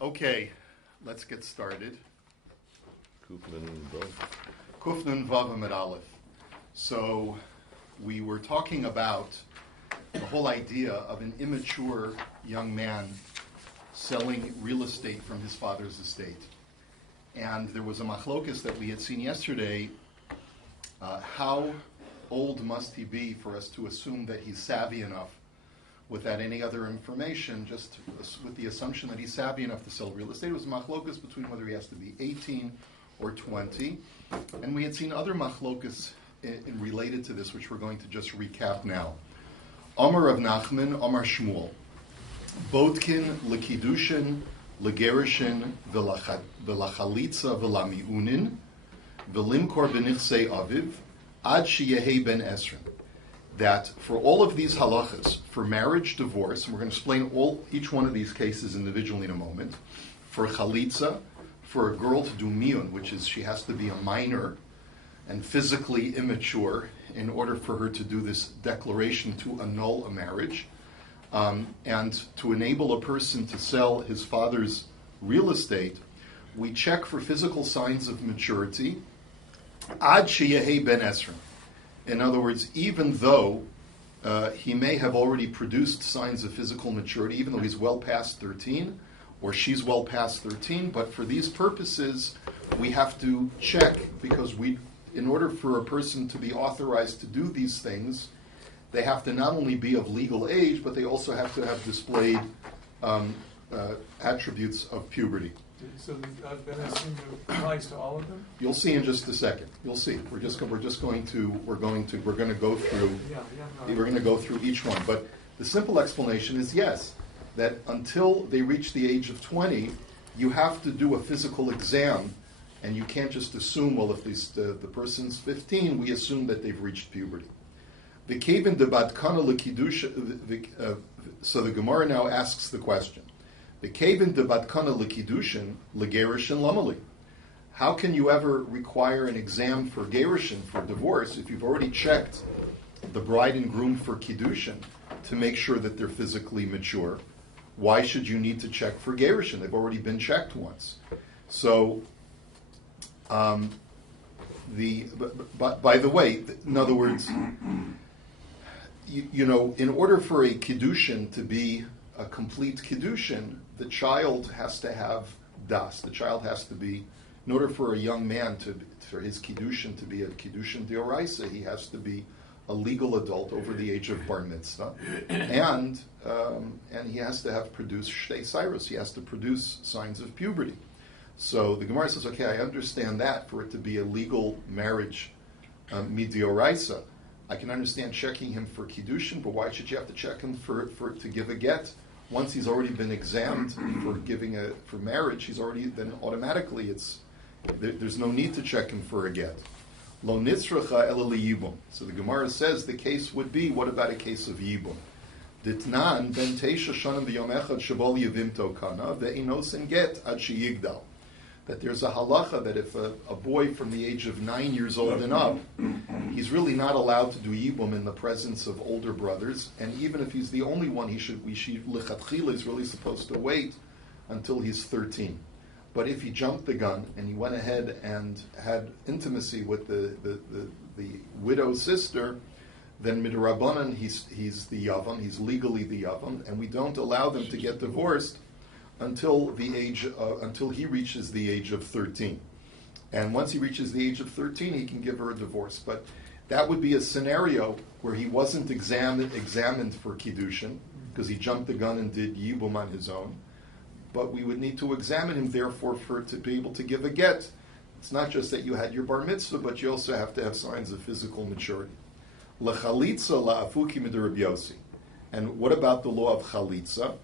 Okay, let's get started. Kufnun Vav Amud Aleph. So we were talking about the whole idea of an immature young man selling real estate from his father's estate. And there was a machlokus that we had seen yesterday. How old must he be for us to assume that he's savvy enough without any other information, just with the assumption that he's savvy enough to sell real estate? It was machlokus between whether he has to be 18 or 20. And we had seen other machlokus related to this, which we're going to just recap now. Amar Rav Nachman, Amar Shmuel. Bodkin, Lekidushin, Legerishin, Velachalitza, Velamiunin, Velimkor benichsei aviv, Ad sheyehe ben esrin. That for all of these halachas, for marriage, divorce, and we're going to explain each one of these cases individually in a moment, for chalitza, for a girl to do miyun, which is she has to be a minor and physically immature in order for her to do this declaration to annul a marriage, and to enable a person to sell his father's real estate, we check for physical signs of maturity, ad sheyehe ben esrin. In other words, even though he may have already produced signs of physical maturity, even though he's well past 13, or she's well past 13, but for these purposes, we have to check, because in order for a person to be authorized to do these things, they have to not only be of legal age, but they also have to have displayed attributes of puberty. So Ben Esrim applies to all of them? You'll see in just a second. You'll see. We're going to go through each one. But the simple explanation is yes, that until they reach the age of 20, you have to do a physical exam, and you can't just assume, well, if the person's 15, we assume that they've reached puberty. The Kevin debat kana lekidusha. So the Gemara now asks the question: the Kevin debat kana lekidushin legerishin lamali. How can you ever require an exam for gerushin, for divorce, if you've already checked the bride and groom for kiddushin to make sure that they're physically mature? Why should you need to check for gerushin? They've already been checked once. So, by the way, in other words, in order for a kiddushin to be a complete kiddushin, the child has to have das. The child has to be, in order for a young man for his kiddushin to be a kiddushin deoraisa, he has to be a legal adult over the age of bar mitzvah, and he has to have produced shtei cyrus. He has to produce signs of puberty. So the Gemara says, okay, I understand that for it to be a legal marriage midioraisa. I can understand checking him for kiddushin, but why should you have to check him for to give a get? Once he's already been examined for marriage, he's already, then automatically there's no need to check him for a get. Lo nitzracha ela liyibum. So the Gemara says the case would be, what about a case of yibum? Ditnan ben teisha shanim v'yom echad shabol yivimto kana ve'inosin get ad sheyigdal. That there's a halacha that if a boy from the age of 9 years old and up, he's really not allowed to do yibum in the presence of older brothers, and even if he's the only one, lichatchila is really supposed to wait until he's 13. But if he jumped the gun and he went ahead and had intimacy with the widow's sister, then midrabanan he's the yavam, he's legally the yavam, and we don't allow them to get divorced until he reaches the age of 13. And once he reaches the age of 13, he can give her a divorce. But that would be a scenario where he wasn't examined for kiddushin, because he jumped the gun and did yibum on his own. But we would need to examine him, therefore, to be able to give a get. It's not just that you had your bar mitzvah, but you also have to have signs of physical maturity. L'chalitza la'afuki midrab Yossi. And what about the law of chalitza?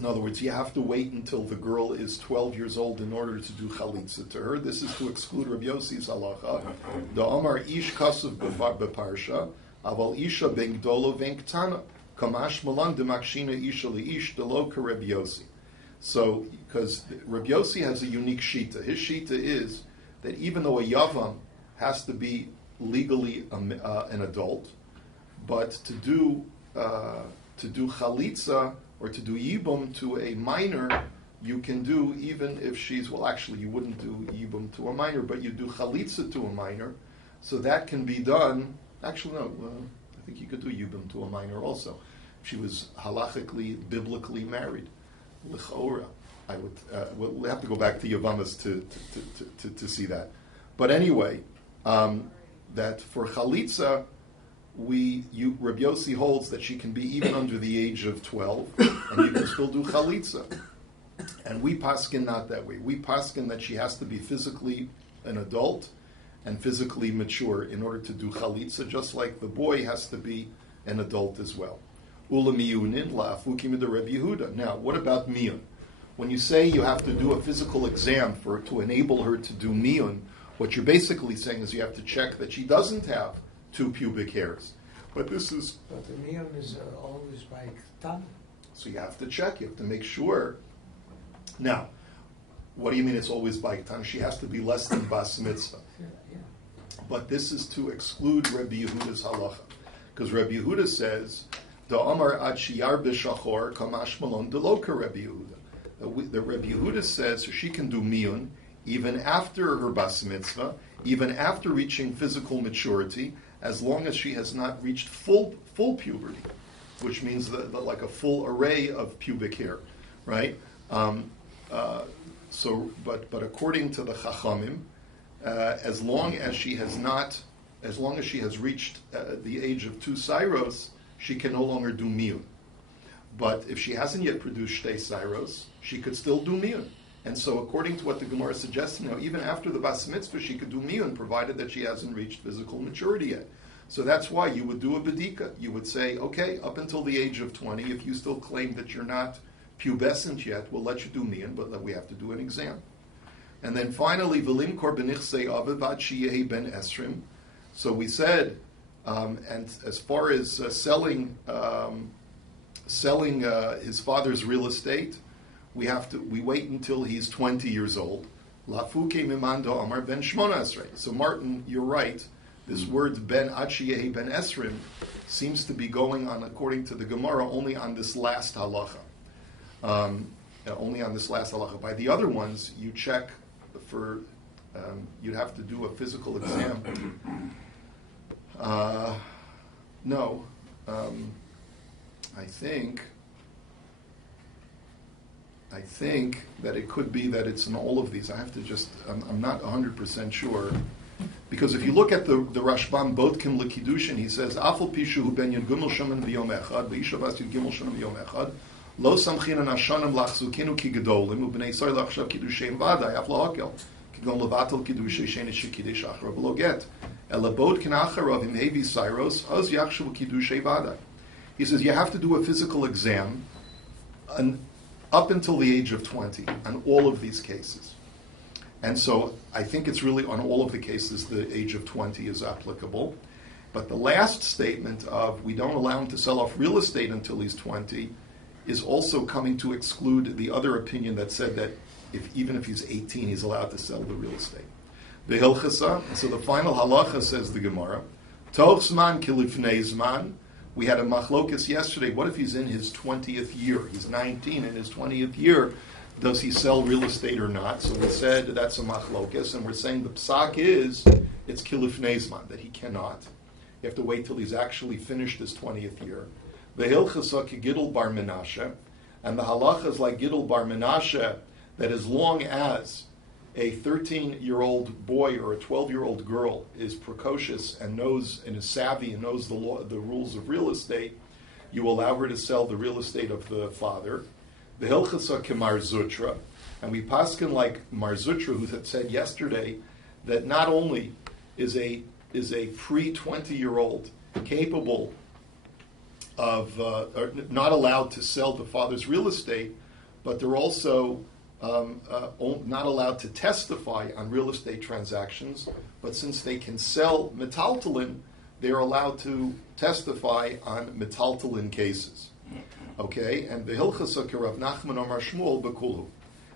In other words, you have to wait until the girl is 12 years old in order to do chalitza to her. This is to exclude Rabbi Yossi's halacha. The Omar ish kasav beparsha, aval isha ben gdolo ben ktana, kamash malan demakshina isha leish delo ka Rabbi Yossi. So, because Rabbi Yossi has a unique shita. His shita is that even though a yavam has to be legally an adult, but to do chalitza or to do yibum to a minor you can do, even if she's, well, actually, you wouldn't do yibum to a minor, but you do chalitza to a minor. So that can be done. Actually, no, I think you could do yibum to a minor also. If she was halachically, biblically married. L'chaora. I would, we'll have to go back to Yavamas to see that. But anyway, that for chalitza, Rabbi Yossi holds that she can be even under the age of 12, and you can still do chalitza. And we paskin not that way. We paskin that she has to be physically an adult and physically mature in order to do chalitza, just like the boy has to be an adult as well. Ula miyunin la'afukim de Rabbi Yehuda. Now, what about miyun? When you say you have to do a physical exam to enable her to do miyun, what you're basically saying is you have to check that she doesn't have 2 pubic hairs. But this is... But the miyun is always by ktan. So you have to check. You have to make sure. Now, what do you mean it's always by ktan? She has to be less than bas mitzvah. Yeah. But this is to exclude Rabbi Yehuda's halacha. Because Rabbi Yehuda says, Da Amar ad shiyar b'shachor kamash malon deloka Rabbi Yehuda. The Rabbi Yehuda says she can do miyun even after her bas mitzvah, even after reaching physical maturity, as long as she has not reached full puberty, which means like a full array of pubic hair, right? But according to the Chachamim, as long as she has reached the age of 2 sairos, she can no longer do miyun. But if she hasn't yet produced shtei sairos, she could still do miyun. And so, according to what the Gemara suggests now, even after the bas mitzvah, she could do miyun, provided that she hasn't reached physical maturity yet. So that's why you would do a bedika. You would say, okay, up until the age of 20, if you still claim that you're not pubescent yet, we'll let you do miyun, but we have to do an exam. And then finally, v'lim kor b'nichsei aviv ad sheyehi ben esrim. So we said, and as far as selling his father's real estate, we wait until he's 20 years old. Lafuke mimando amar ben shmona esrei. So Martin, you're right. This word ben ad sheyehi ben esrim seems to be going on, according to the Gemara, only on this last halacha. Only on this last halacha. By the other ones, you check for, you'd have to do a physical exam. No. I think that it could be that it's in all of these. I have to just, I'm not 100% sure. Because if you look at the Rashbam, Bodkim L'Kiddushin, he says, Afal Pishu hu ben Yud Gimel Shomen v'yom echad, v'ishavas Yud Gimel Shomen v'yom echad, lo samchinan ashanim lachzukinu ki gedolim, u'bnei soy lachshav kiddusheim vaday, af lahakel, kigon levatel kiddushe shenet shekidesh acharav lo get. Ela bodkin acharav im hevi sairos, oz yachshav kiddushe vaday. He says, you have to do a physical exam up until the age of 20 on all of these cases. And so I think it's really on all of the cases the age of 20 is applicable. But the last statement of we don't allow him to sell off real estate until he's 20 is also coming to exclude the other opinion that said that even if he's 18, he's allowed to sell the real estate. The Hilchasa, so the final halacha says the Gemara, Tov zman kilifnei zman. We had a machlokas yesterday. What if he's in his 20th year? He's 19 in his 20th year. Does he sell real estate or not? So we said that's a machlokas, and we're saying the psak is it's kilifnei zman, that he cannot. You have to wait till he's actually finished his 20th year. The hilchasa kegidol bar menashe, and the halacha is like gidol bar menashe, that as long as a 13-year-old boy or a 12-year-old girl is precocious and knows and is savvy and knows the rules of real estate, you allow her to sell the real estate of the father. The hilchasa kemar zutra, and we paskin like Mar Zutra, who had said yesterday that not only is a pre-20-year-old capable of not allowed to sell the father's real estate, but they're also not allowed to testify on real estate transactions. But since they can sell metaltalin, they're allowed to testify on metaltalin cases. Okay, and the hilchasa ke Rav Nachman Amar Shmuel bekulu,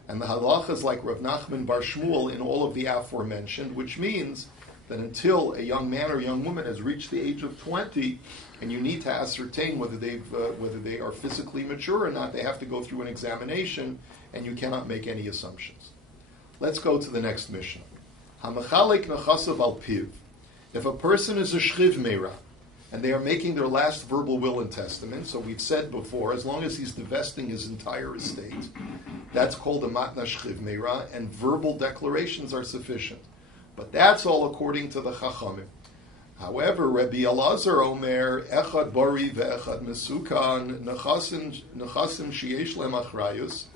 and the halacha is like Rav Nachman bar Shmuel in all of the aforementioned, which means that until a young man or young woman has reached the age of 20, and you need to ascertain whether they are physically mature or not, they have to go through an examination, and you cannot make any assumptions. Let's go to the next Mishnah. Hamachalek nechasav al piv. If a person is a shchiv meira, and they are making their last verbal will and testament, so we've said before, as long as he's divesting his entire estate, that's called a matna shchiv meira, and verbal declarations are sufficient. But that's all according to the Chachamim. However, Rabbi Elazar Omer, Echad Bari ve'echad Mesukan, Nechasim sheyesh lem achrayus,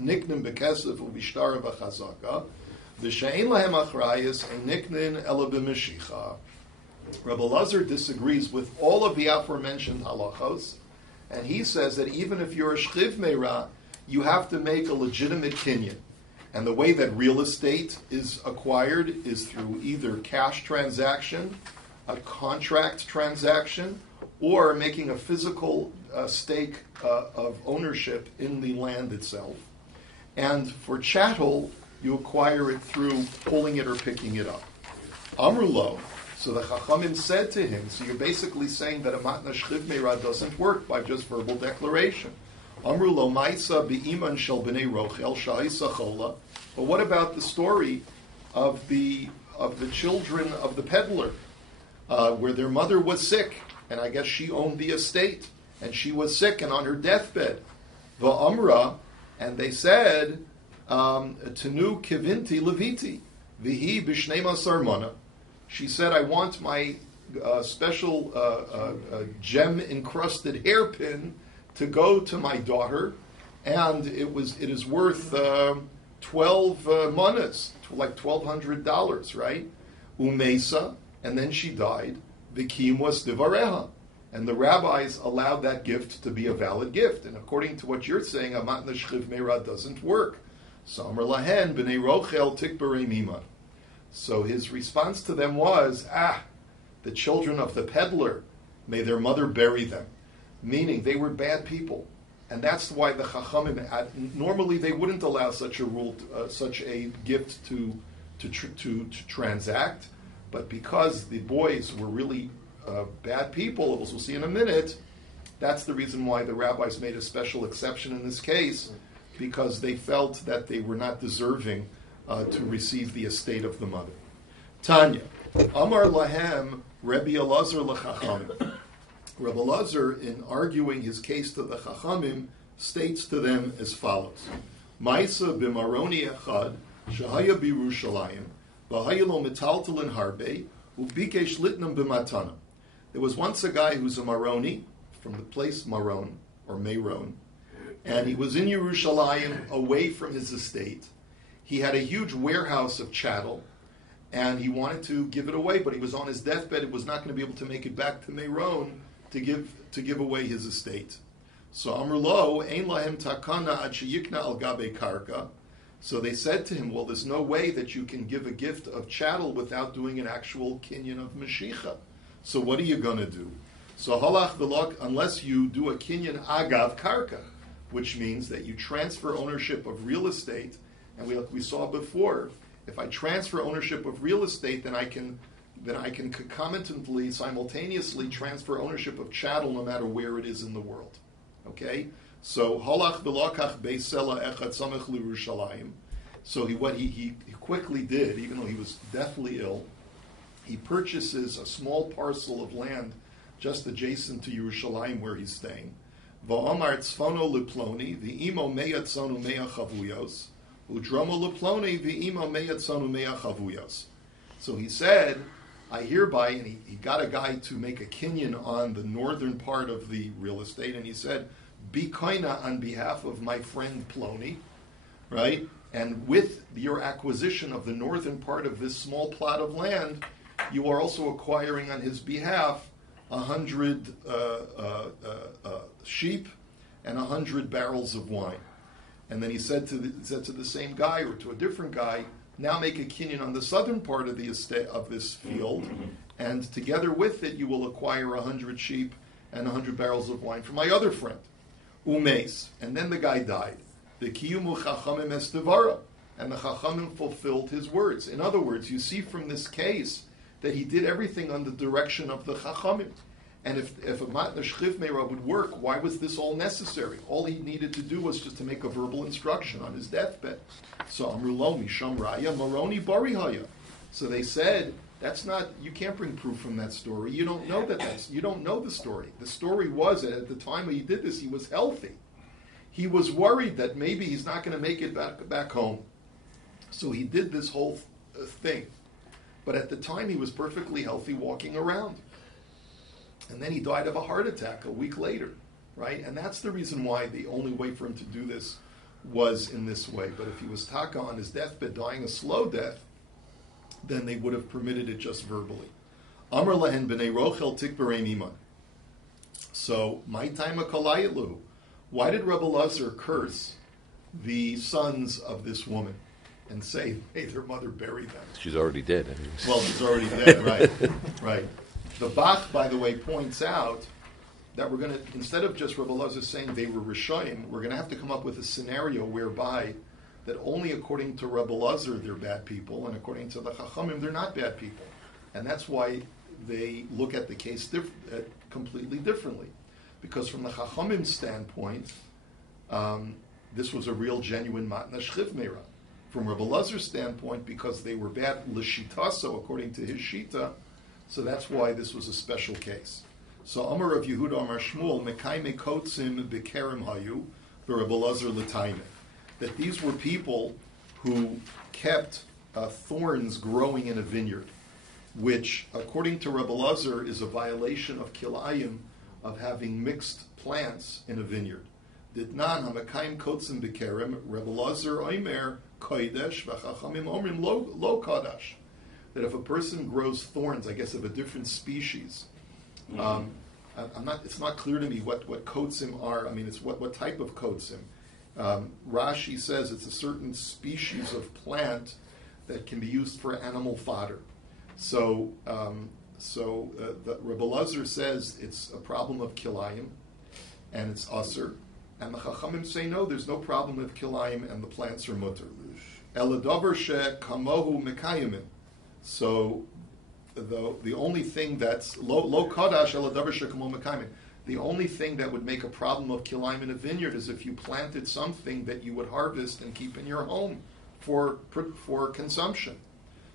Niknim bekesef u'bishtar v'chazaka, V'she'en lahem achrayus, and Niknin ela b'meshicha. Rabbi Elazar disagrees with all of the aforementioned halachos, and he says that even if you're a shchiv meira, you have to make a legitimate kinyan. And the way that real estate is acquired is through either cash transaction, a contract transaction, or making a physical stake of ownership in the land itself. And for chattel, you acquire it through pulling it or picking it up. Amrulo, so the Chachamim said to him, so you're basically saying that a matna shchiv meira doesn't work by just verbal declaration. Amrulo ma'isa bi'iman shel b'nei rochel sha'isa chola. But what about the story of the children of the peddler, where their mother was sick, and I guess she owned the estate, and she was sick and on her deathbed. Va'amra, and they said, Tenu kivinti leviti, vihi b'shnei masar mana. She said, I want my special gem-encrusted hairpin to go to my daughter, and it is worth 12 manas, like $1,200, right? Umesa, and then she died. Vikim was divareha, and the rabbis allowed that gift to be a valid gift. And according to what you're saying, a matna shchiv meira doesn't work. So Amar lahen b'nei rochel tikbarei mima. So his response to them was, the children of the peddler, may their mother bury them. Meaning they were bad people. And that's why the Chachamim, normally they wouldn't allow such a rule, such a gift to transact. But because the boys were really bad people, as we'll see in a minute, that's the reason why the rabbis made a special exception in this case, because they felt that they were not deserving to receive the estate of the mother. Tanya, Amar Lahem, Rabbi Elazar l'Chachamim. Rabbi Elazar, in arguing his case to the Chachamim, states to them as follows: Ma'isa b'maroni echad shehaya b'Yerushalayim v'haya lo metaltalin harbe u'bikesh litnam b'matana. There was once a guy who's a Maroni from the place Maron or Meron, and he was in Yerushalayim away from his estate. He had a huge warehouse of chattel, and he wanted to give it away, but he was on his deathbed. He was not going to be able to make it back to Meron to give away his estate. So Amr lo ein lahem takana ad sheyikna al gabe karka. So they said to him, well, there's no way that you can give a gift of chattel without doing an actual kinyan of Mashiach. So what are you going to do? So halach v'lok, unless you do a kinyan agav karka, which means that you transfer ownership of real estate. And we saw before, if I transfer ownership of real estate, then I can concomitantly, simultaneously transfer ownership of chattel no matter where it is in the world. Okay? So, halach b'lakach beisela echad samech l'Yerushalayim. So what he quickly did, even though he was deathly ill, he purchases a small parcel of land just adjacent to Yerushalayim where he's staying. Va'amar tzfono leploni, v'imo meya tzonu meya chavuyos, udromo leploni, v'imo meya tzonu meya chavuyos. So he said, I hereby, and he got a guy to make a kinyan on the northern part of the real estate, and he said, be koina on behalf of my friend Ploni, right? And with your acquisition of the northern part of this small plot of land, you are also acquiring on his behalf 100 sheep and 100 barrels of wine. And then he said to the same guy or to a different guy, now make a kinyan on the southern part of the estate of this field, and together with it you will acquire 100 sheep and 100 barrels of wine from my other friend. Umes. And then the guy died. The kiyumu chachamim es devara. and the Chachamim fulfilled his words. In other words, you see from this case that he did everything on the direction of the Chachamim. And if a Matna Shchiv Meira would work, why was this all necessary? All he needed to do was just to make a verbal instruction on his deathbed. So Amrulo Misham Raya Maroni Barihaya. So they said, that's not, you can't bring proof from that story. You don't know you don't know the story. The story was that at the time when he did this, he was healthy. He was worried that maybe he's not going to make it back home. So he did this whole thing. But at the time, he was perfectly healthy walking around. And then he died of a heart attack a week later, right? And that's the reason why the only way for him to do this was in this way. But if he was taka on his deathbed, dying a slow death, then they would have permitted it just verbally. Amr lahen b'nei rochel tikberei mima. So, my time a kalayitlu. Why did Rebbe Lazar curse the sons of this woman and say, hey, their mother buried them? She's already dead. Well, she's already dead, right. Right. The Bach, by the way, points out that we're going to, instead of just Rebbe Lazar saying they were Rishoyim, we're going to have to come up with a scenario whereby that only according to Rebbe Lazar they're bad people, and according to the Chachamim they're not bad people. And that's why they look at the case completely differently. Because from the Chachamim standpoint, this was a real, genuine Matna Shchiv Meira. From Rebbe Lazar's standpoint, because they were bad l'shitaso, according to his shita, so that's why this was a special case. So Amar of Yehuda Amar Shmuel, Mekayme Kotzim Bekerem Hayu, Rebbe Lazar L'Taime. That these were people who kept thorns growing in a vineyard, which, according to Rebbe Lazar, is a violation of Kilayim, of having mixed plants in a vineyard. Ditnan hamakayim kotzim bekerem, Rebbe Lazar oimer kodesh v'chachamim omrim lo kodesh. That if a person grows thorns, I guess of a different species, it's not clear to me what kotzim are. I mean, it's what type of kotzim. Rashi says it's a certain species of plant that can be used for animal fodder. So the Rebbe Lazar says it's a problem of kilayim, and it's usher. And the Chachamim say no, there's no problem with kilayim, and the plants are mutter. Eladavar she kamohu mekayimin. So the only thing that's lo kadash eladavar she kamohu mekayimin. The only thing that would make a problem of kilayim in a vineyard is if you planted something that you would harvest and keep in your home for consumption.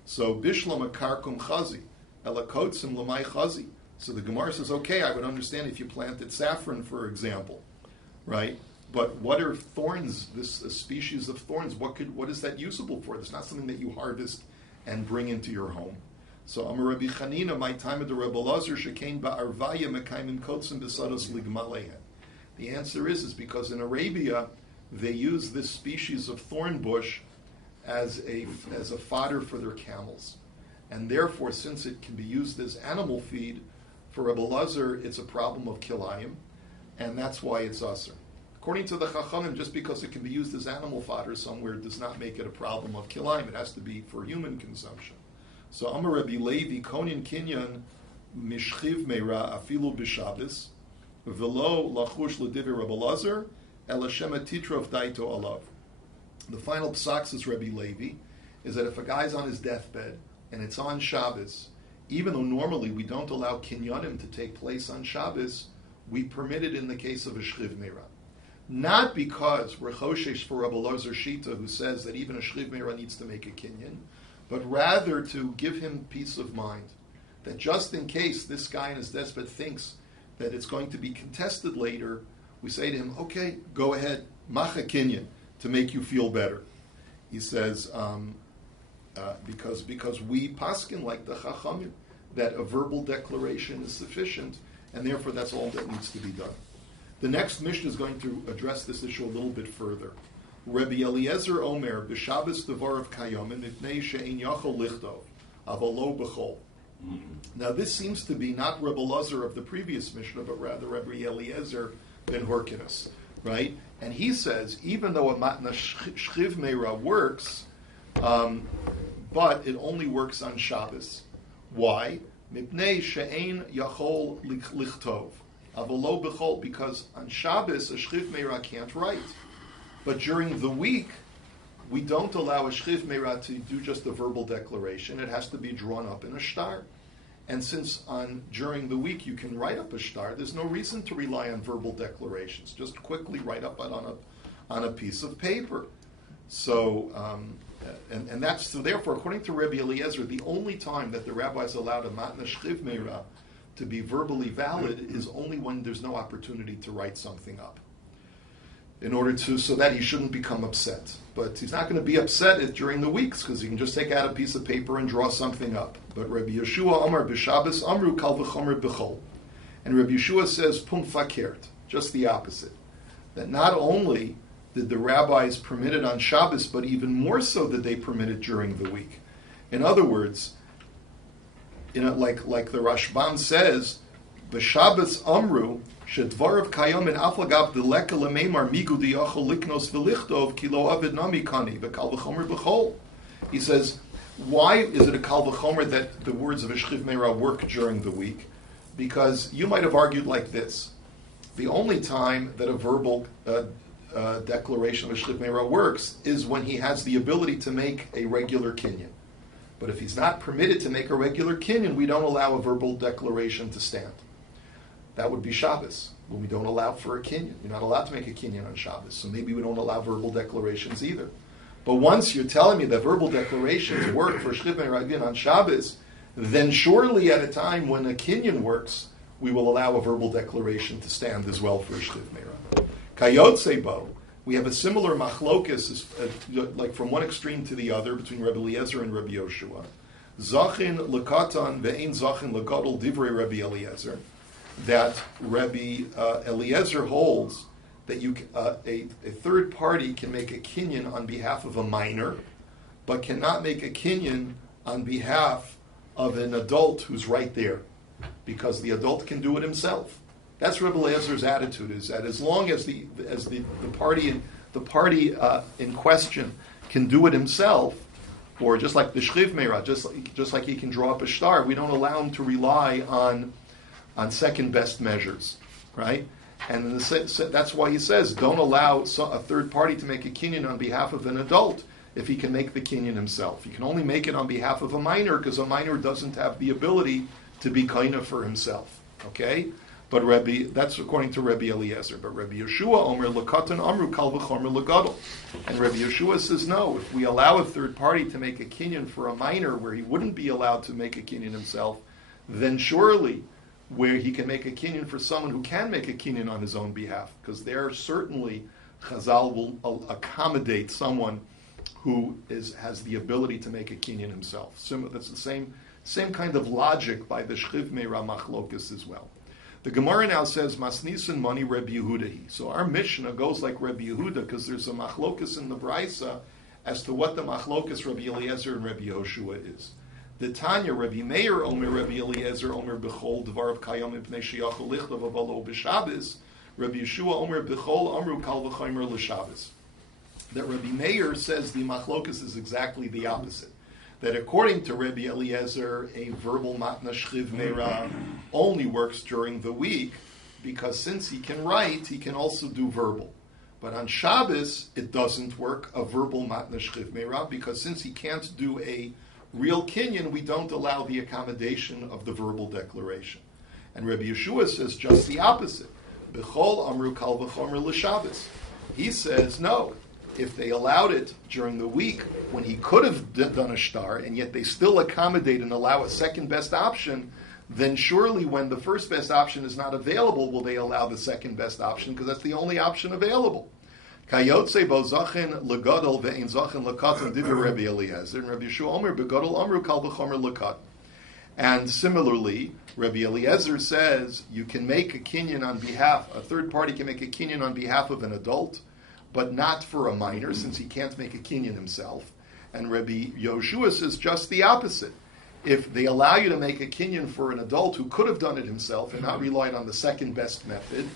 So bishlam akarkum chazi. Elakotzim lamai chazi. So the Gemara says, okay, I would understand if you planted saffron, for example, right? But what are thorns? This species of thorns. What is that usable for? It's not something that you harvest and bring into your home. So Amar Rabbi Chanina, my time of the Rebbe Lazar shekain ba'arvaya mekayim kotzim besados ligmalehen. The answer is because in Arabia they use this species of thorn bush as a fodder for their camels. And therefore, since it can be used as animal feed, for Rebbe Lazar, it's a problem of kilayim, and that's why it's usher. According to the Chachamim, just because it can be used as animal fodder somewhere does not make it a problem of kilayim. It has to be for human consumption. So Amar Rabbi Levi, Konin Kinyan, Mishchiv Meira, Afilu B'Shabbos, Velo Lachush L'Divi Rebbe Lazar, Elashema Titrov Daito Alav. The final psak, says Rabbi Levi, is that if a guy's on his deathbed, and it's on Shabbos, even though normally we don't allow kinyanim to take place on Shabbos, we permit it in the case of a shchiv meira. Not because we're choshesh for Rabbi Lazar Shita, who says that even a shchiv meira needs to make a kinyan, but rather to give him peace of mind, that just in case this guy in his deathbed thinks that it's going to be contested later, we say to him, okay, go ahead, macha kinyan, to make you feel better. He says, because we paskin like the Chachamim, that a verbal declaration is sufficient, and therefore that's all that needs to be done. The next Mishnah is going to address this issue a little bit further. Rabbi Eliezer Omer, b'Shabbos Devar of Kayomim, Mipnei she'ein yachol lichtov, avalo b'chol. Now this seems to be not Rabbi Lazar of the previous Mishnah, but rather Rabbi Eliezer ben Horkinus, right? And he says, even though a matna shchiv meira works, but it only works on Shabbos. Why? Mipnei she'ein yachol lichtov. Avolo b'chol, because on Shabbos a shchiv meira can't write. But during the week, we don't allow a shchiv meira to do just a verbal declaration. It has to be drawn up in a shtar. And since during the week you can write up a shtar, there's no reason to rely on verbal declarations. Just quickly write up on a piece of paper. So, and that's so. Therefore, according to Rabbi Eliezer, the only time that the rabbis allowed a matna shchiv meira to be verbally valid is only when there's no opportunity to write something up, in order to so that he shouldn't become upset. But he's not going to be upset during the weeks because he can just take out a piece of paper and draw something up. But Rabbi Yeshua Amar b'Shabbos Amru Kal v'Chomer b'Chol, and Rabbi Yeshua says Pum Fakert, just the opposite. That not only did the rabbis permit it on Shabbos, but even more so did they permit it during the week. In other words, like the Rashbam says, b'Shabbos Amru shedvarav kayom in aflagav deleka lemeimar migu diyachol liknos v'lichtov kilo avid nami kani v'kal v'chomer b'chol. He says, why is it a kal v'chomer that the words of a shchiv meira work during the week? Because you might have argued like this: the only time that a verbal declaration of a shchiv meira works is when he has the ability to make a regular kinyan. But if he's not permitted to make a regular kinyan, we don't allow a verbal declaration to stand. That would be Shabbos, when we don't allow for a kinyan. You're not allowed to make a kinyan on Shabbos, so maybe we don't allow verbal declarations either. But once you're telling me that verbal declarations work for shchiv meira on Shabbos, then surely at a time when a kinyan works, we will allow a verbal declaration to stand as well for a shchiv meira. Kayotze bo, we have a similar machlokus, like from one extreme to the other, between Rabbi Eliezer and Rabbi Yoshua. Zachin lekatan ve'ein zachin legadol divrei Rabbi Eliezer. That Rabbi Eliezer holds that a third party can make a kinyan on behalf of a minor, but cannot make a kinyan on behalf of an adult who's right there, because the adult can do it himself. That's Rabbi Eliezer's attitude: is that as long as the party in question can do it himself, or just like the shchiv meira, just like he can draw up a shtar, we don't allow him to rely on second best measures, right? And that's why he says don't allow a third party to make a kinyan on behalf of an adult if he can make the kinyan himself. He can only make it on behalf of a minor because a minor doesn't have the ability to be kaina for himself. Okay. But that's according to Rabbi Eliezer. But Rabbi Yeshua Omer lekatan amru kal v'chomer legadol, and Rabbi Yeshua says no. If we allow a third party to make a kinyan for a minor where he wouldn't be allowed to make a kinyan himself, then surely where he can make a kinyan for someone who can make a kinyan on his own behalf, because there certainly Chazal will accommodate someone who has the ability to make a kinyan himself. That's the same kind of logic by the shchiv meira machlokus as well. The Gemara now says, Masnisin mani Rabbi Yehudahi. So our Mishnah goes like Rabbi Yehuda because there's a machlokus in the Braisa as to what the machlokus Rabbi Eliezer and Rabbi Yoshua is. The Tanya, Rabbi Meir Omer Rabbi Eliezer Omer Bechol Dvar of Kayom Ipnei Sheyachol Lichtav Avalo B'Shabbos. Rabbi Yeshua Omer Bechol Amru Kal V'Chaymer L'Shabbos. That Rabbi Meir says the machlokus is exactly the opposite. That according to Rabbi Eliezer, a verbal matna shchiv meira only works during the week because since he can write, he can also do verbal. But on Shabbos, it doesn't work, a verbal matna shchiv meira, because since he can't do a real kinyan, we don't allow the accommodation of the verbal declaration. And Rabbi Yeshua says just the opposite. B'chol amru kal v'chomer l'Shabbos. He says no. If they allowed it during the week when he could have done a shtar, and yet they still accommodate and allow a second best option, then surely when the first best option is not available, will they allow the second best option, because that's the only option available. Kayotze bo zachin legadol ve'ein zachin lekatan divrei Rabbi Eliezer, and Rabbi Yeshua Omer begadol amru kal v'chomer lekatan. And similarly, Rabbi Eliezer says you can make a kinyan on behalf, a third party can make a kinyan on behalf of an adult, but not for a minor, since he can't make a kinyan himself. And Rabbi Yoshua says just the opposite. If they allow you to make a kinyan for an adult who could have done it himself and not relied on the second best method,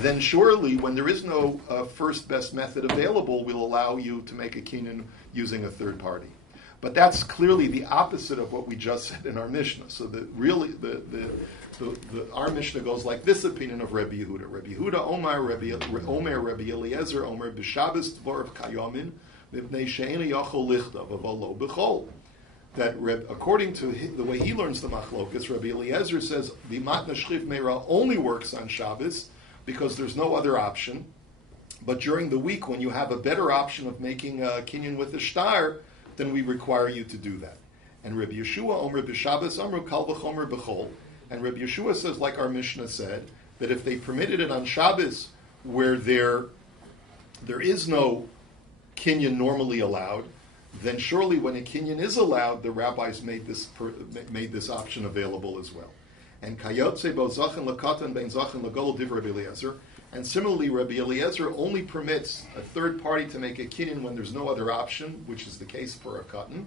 then surely when there is no first best method available, we'll allow you to make a kinyan using a third party. But that's clearly the opposite of what we just said in our Mishnah. So our Mishnah goes like this opinion of Rabbi Yehuda. Rabbi Yehuda Omar Rabbi Eliezer Omer b'Shabbos Dvorav Kayomin Mipnei She'ena Yachol Lichtav Avalo B'Chol. That according to the way he learns the Machlokas, Rabbi Eliezer says the Matna Shchiv Meira only works on Shabbos because there's no other option. But during the week, when you have a better option of making a kinyan with a shtar, then we require you to do that. And Rabbi Yeshua Omer b'Shabbos Amru Kal V'Chomer B'Chol. And Rabbi Yeshua says, like our Mishnah said, that if they permitted it on Shabbos, where there is no kinyan normally allowed, then surely when a kinyan is allowed, the rabbis made this option available as well. And Kayotze Bo Zachin Lakatan Ben Zachin Lagol Div Rabbi Eliezer. And similarly, Rabbi Eliezer only permits a third party to make a kinyan when there's no other option, which is the case for a katan.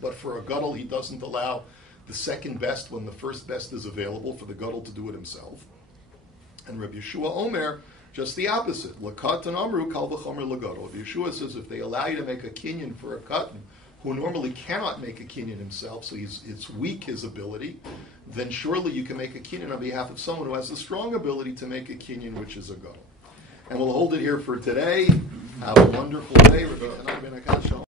But for a gadol, he doesn't allow the second best when the first best is available for the gadol to do it himself. And Rabbi Yeshua Omer, just the opposite. Lakatan Amru Kal V'Chomer Lagadol. Rabbi Yeshua says if they allow you to make a kinyan for a katan, who normally cannot make a kinyan himself, so it's weak, his ability, then surely you can make a kinyan on behalf of someone who has a strong ability to make a kinyan, which is a gadol. And we'll hold it here for today. Have a wonderful day.